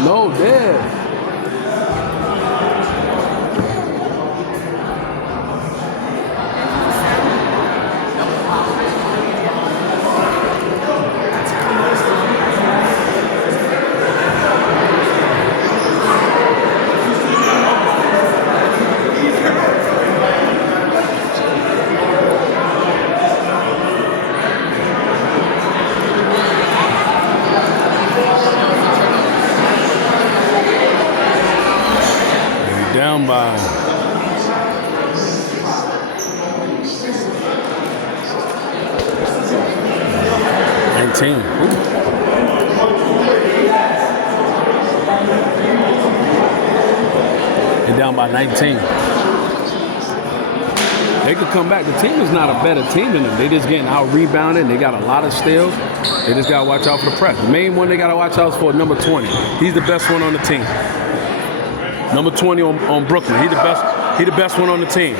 No, there. Down by 19. They're down by 19. They could come back. The team is not a better team than them. They just getting out rebounded. They got a lot of steals. They just got to watch out for the press. The main one they got to watch out for is number 20. He's the best one on the team. Number 20 on Brooklyn. He the best one on the team.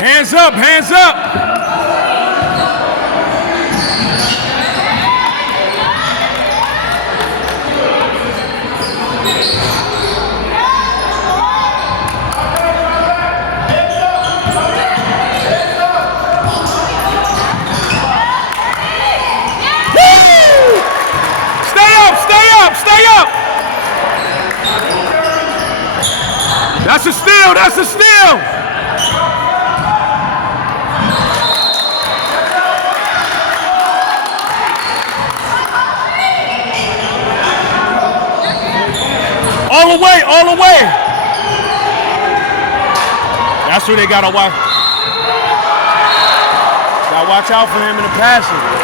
Hands up, hands up. Stay up! That's a steal! That's a steal! All the way, all the way! That's who they gotta watch. Gotta watch out for him in the passing.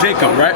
Jacob, right?